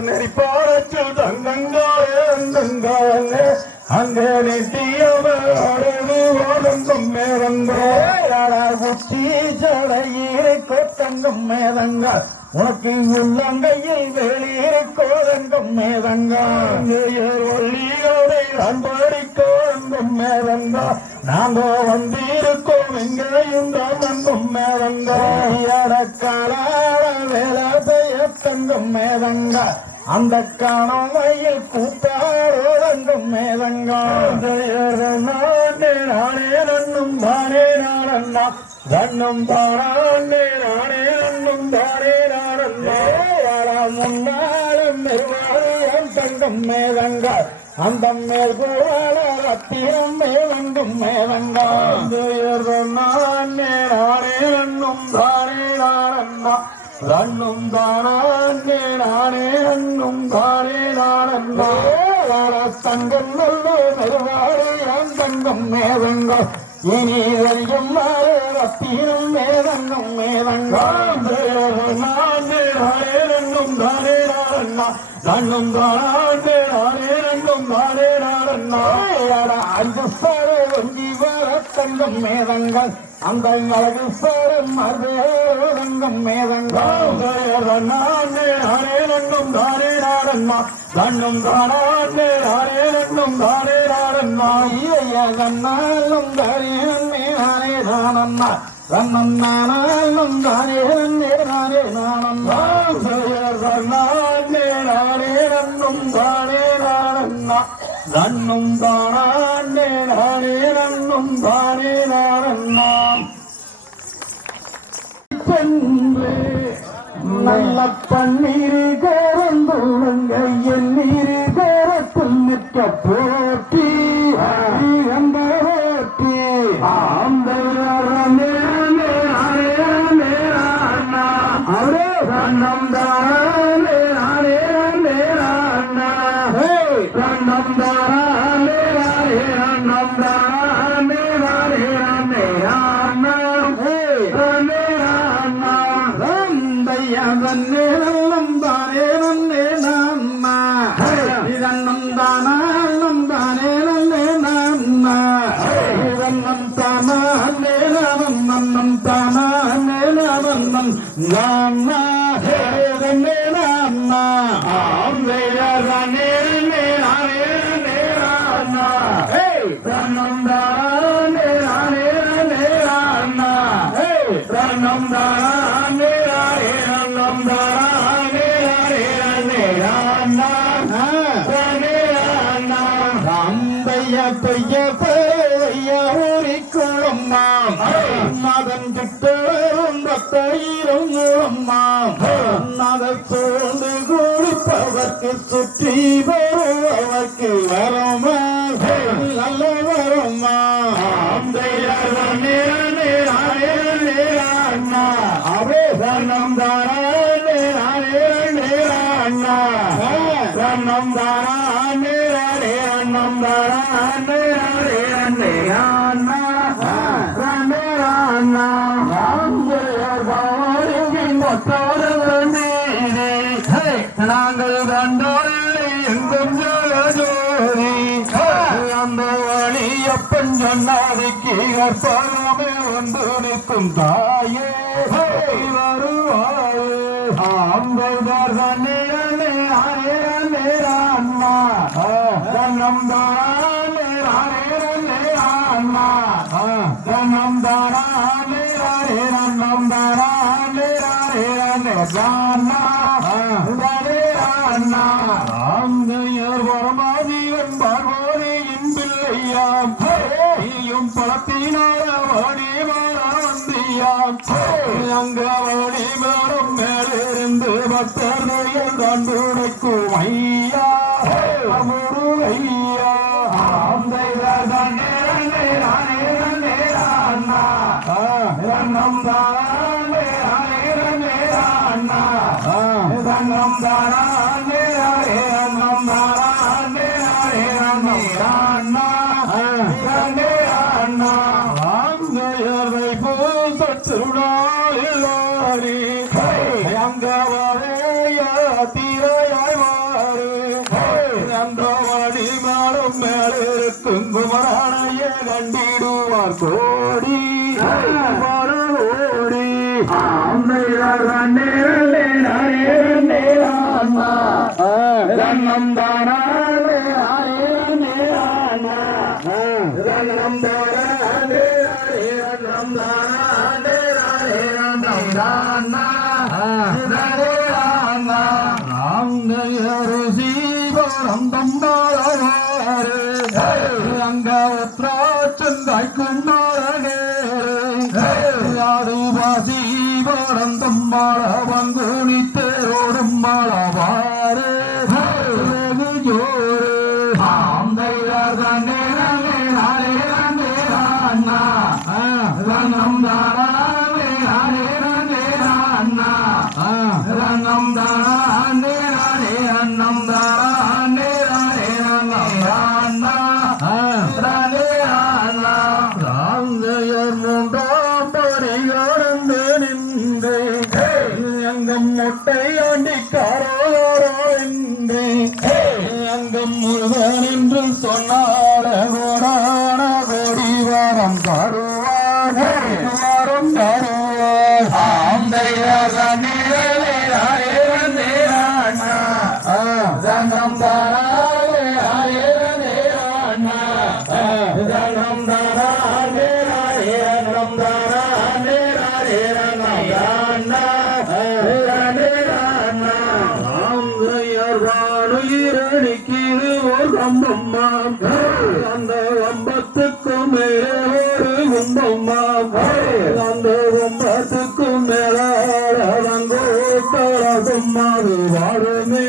நெறிப்பாரத்தில் தங்கங்காலே அங்கே நெட்டியவரது ஓரங்கும் மேதங்க உச்சி சடையீரை கொத்தங்கும் மேதங்க உனக்கு உள்ளங்கையில் வெளியேறி கோதங்கும் மேதங்க ஒல்லியோரை அன்படி கோதங்கும் மேதங்க நாங்க வந்திருக்கோம் எங்கேயும் தங்கும் மேதங்க காலாட வேலை செய்ய தங்கும் மேதங்க அந்த காணமையில் கூத்தாரோதங்கும் மேதங்க நானே நானே நன்னும் தானே நானண்ணா நன்னும் தானே நானே நன்னும் தானே நானண்ணா முன்னாலும் நிர்வாகம் தங்கும் மேதங்க அந்த மேற்கோள ரத்தினம் மேலங்கும் மேதங்க நானே நானே நன்னும் தானே நானண்ணா நன்னும் தானே நானே நன்னும் தானே நானண்ணா தங்கம் நல்ல நிர்வாகம் தங்கும் மேதங்க இனி வரையும் ரத்தினம் மேதங்கும் மேதங்க நானே நானே நன்னும் தானே நானண்ணா நன்னும் தானே நானே நன்னும் தானே நானண்ணா 5 வங்கி வர தங்கும் மேதங்கள் அந்த அழகு மருதங்கம் மேதங்கம் நானே நானே நன்னும் தானே நானண்ணா நன்னும் தானே நானே நன்னும் தானே நானண்ணா கண்ணாலும் தானே நானே நானண்ணா கண்ணன் நானும் தானே நானே நானண்ணா ரன்னும் தானே நானே ரன்னும் தானே நாரண்ணாம் சென்று நல்ல பன்னீர் கரந்துழுங்க என் நீர் கரத்தில் நிற்க போட்டி அந்த போட்டி அவரே ரன்னம் தானே நானே ரன்னம் தானே ரன்னம் தானே ரன்னம் தானே நன்னே நான்னா இதன்னம் தானா தானே நன்னே நான்னா இதன்னம் தானா நேரம் நன்னம் தானா நேரம் நான்னா இதன்னே நான்னா ஆம்பையரனே நானே நேரான்னா ரன்னம் தானே நானே நேரான்னா ரன்னம் தானே ரன்னம் தானே அம்பைய பைய பைய ஊரிக்குளம் மதன் கிட்டும் பத்தையிலும் அதை சூழ்ந்து குளிப்பவர்க்கு சுற்றி வருவதற்கு வருமா நல்ல வருமா அவே ரன்னம் தானே ரன்னம் தானே ரன்னம் தானே நாங்கள் கண்டோரில்லை எங்கும் ஜோதி அந்த வழியப்பன் சொன்னாதிக்கு கற்பகமே வந்து நிற்கும் தாயே வருவாயே ஆம்பைதார் தண்ணீரே அண்ணா ரன்னம் தானே அண்ணா ரன்னம் தானே ரன்னம் தானே அங்கையர் வரமாதியன் பார்வோரியின் பிள்ளையாம் நீயும் பலத்தினால வாடி வந்தியாம் அங்க வாடி மரம் மேலிருந்து பக்தர்கள் கண்டுடைக்கும் ஐயா முருகையா ரன்னம் தானே ரன்னம் தானே ரன்னம் தானே அங்கையரை பூச திருநாளில்லாரி அங்க வரைய தீரையாய் மாறு அந்த வடி மாறும் மேலிருக்கும் குமரனைய கண்டிடுவார் கோடி ஓடி ரன்னம் தானே ரன்னம் தானே ரன்னம் அங்க உத்ராச்சந்தாய் கொண்டாடே ஆதிவாசி பரந்தம் மாள பங்குனி தேரோடும் மாளவாறு ஜோறு ரன்னம் தானே ரன்னம் தானே ரன்னம் தானே ராங்கையர் மூன்றாம் பரிகாரந்து நின்று அங்கம் முட்டையாண்டிக்காரோ என்று அங்கம் முருகன் என்று சொன்னால கோடான கோடி வாரம் தருவார் வாரம் தருவார் ரன்னம் தானே ரன்னம் தானே ரன்னம் தானே அங்கையர் வானுயிரே நிற்கிறது ஒரு கம்பம்மா அந்த கம்பத்துக்கும் மேலே ஒரு கும்பம்மா அந்த கும்பத்துக்கும் மேலே கும்மாது வாழுமே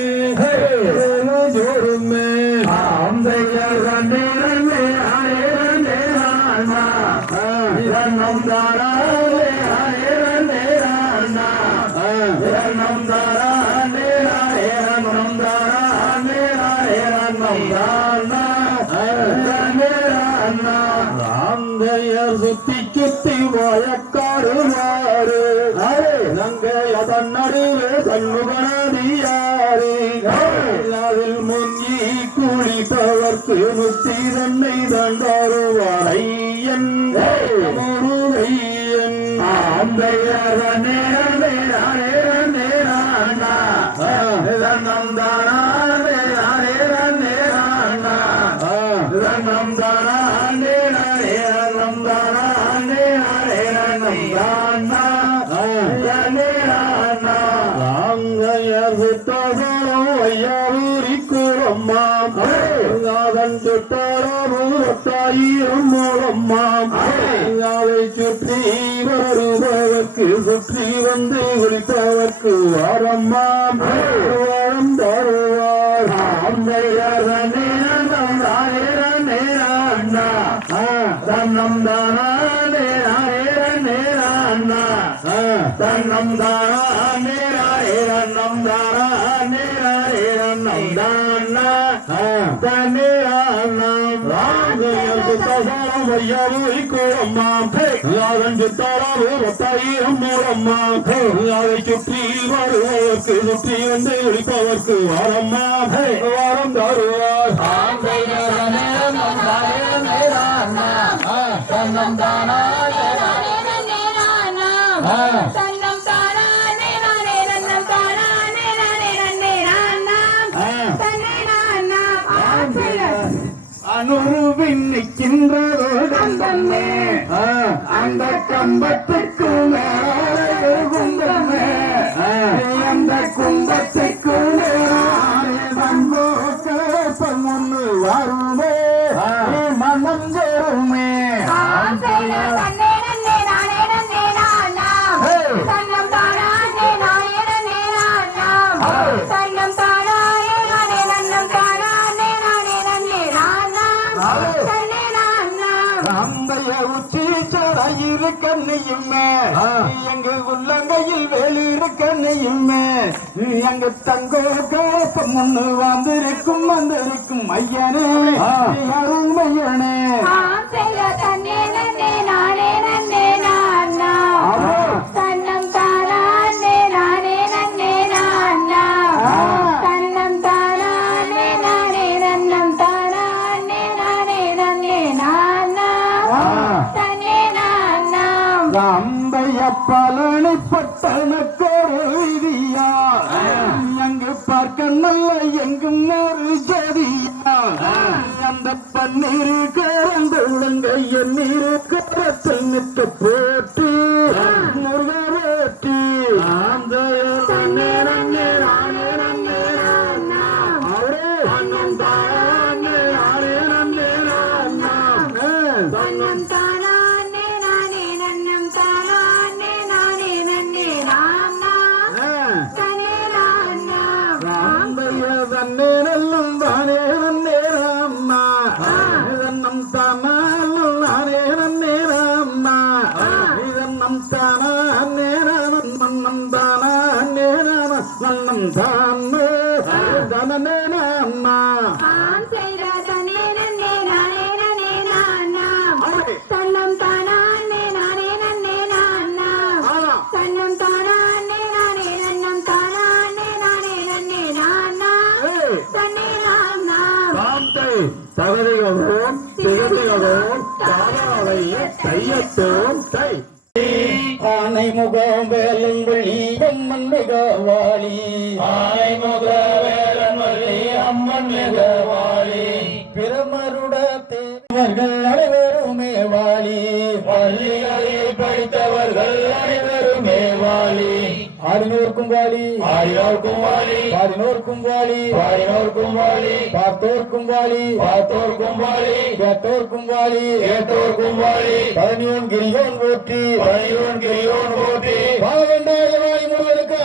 ஜோருமே அந்த நம் தாரா சுத்தி சுத்தி வழக்காடுவாரு அதன் நடுவே சண்முகனதியாரு அதில் முங்கி குளிப்பவர்க்கு முத்தி தன்னை தண்டாருவாரையன் முருகையன் அந்த அதன் சுட்டாரம் மூலம்மாம் அதை சுற்றி வருபவர்க்கு சுற்றி வந்து குறித்தவர்க்கு வாரம்மாம் வாரம் தருவார் தன்னம் தானா தன்னம் தானே நம் தானா தனே அதை சுற்றி வருவதற்கு சுற்றி வந்து ஒழிப்பவர்க்கு வாரம்மா வாரம் தருவார் அனுருவின் நிற்கின்றதோடந்தமே அந்த கம்பத்துக்கு மேலே கும்பமே அந்த கும்பத்துக்கு ஒன்று வருமே மனம் தருமே கண்ணையுமே எங்க உள்ளங்கையில் வேலிரு கண்ணையுமே எங்க தங்கோ கோப்பம் ஒண்ணு வந்திருக்கும் ஐயனே அருமையனே அம்பைய பழனி பட்டணக்கோரியா அங்கு பார்க்க நல்ல எங்கும் ஒரு ஜதியா அந்த பன்னீர் கறந்து உள்ளங்கைய நீரு கரத்தில் நிற்க போட்டி முருகி அந்த நேரம் தானே நேரம் இதன்னம் தானா நேரம் இதன்னம் தானா நேரம் மன்னம் தானா நேரம் மன்னம் தானே தனே நானா தன்னம் தானா தகதிகளும் திகதிகளும் தாராளைய தையத்தோம் தை ஆனை முகம் வேலன் வழி அம்மன் மிகவாளி ஆனை முக வேலன் வழி அம்மன் மிகவாளி பிரமருட தேவர்கள் அனைவருமே வாழி பள்ளிகளில் படித்தவர்கள் அனைவருமே வாழி 600 ஆடினோர்க்கும் வாழி ஆடினோர்க்கும் வாழி பாடினோர்க்கும் வாழி பாடினோர்க்கும் வாழி பார்த்தோர்க்கும் வாழி பார்த்தோர்க்கும் வாழி கேட்டோர்க்கும் வாழி கேட்டோர்க்கும் வாழி பதினியோன் கிரியோன் போற்றி பணியோன் கிரியோன் போற்றி பாவண்டாய வாய் முருகனுக்கு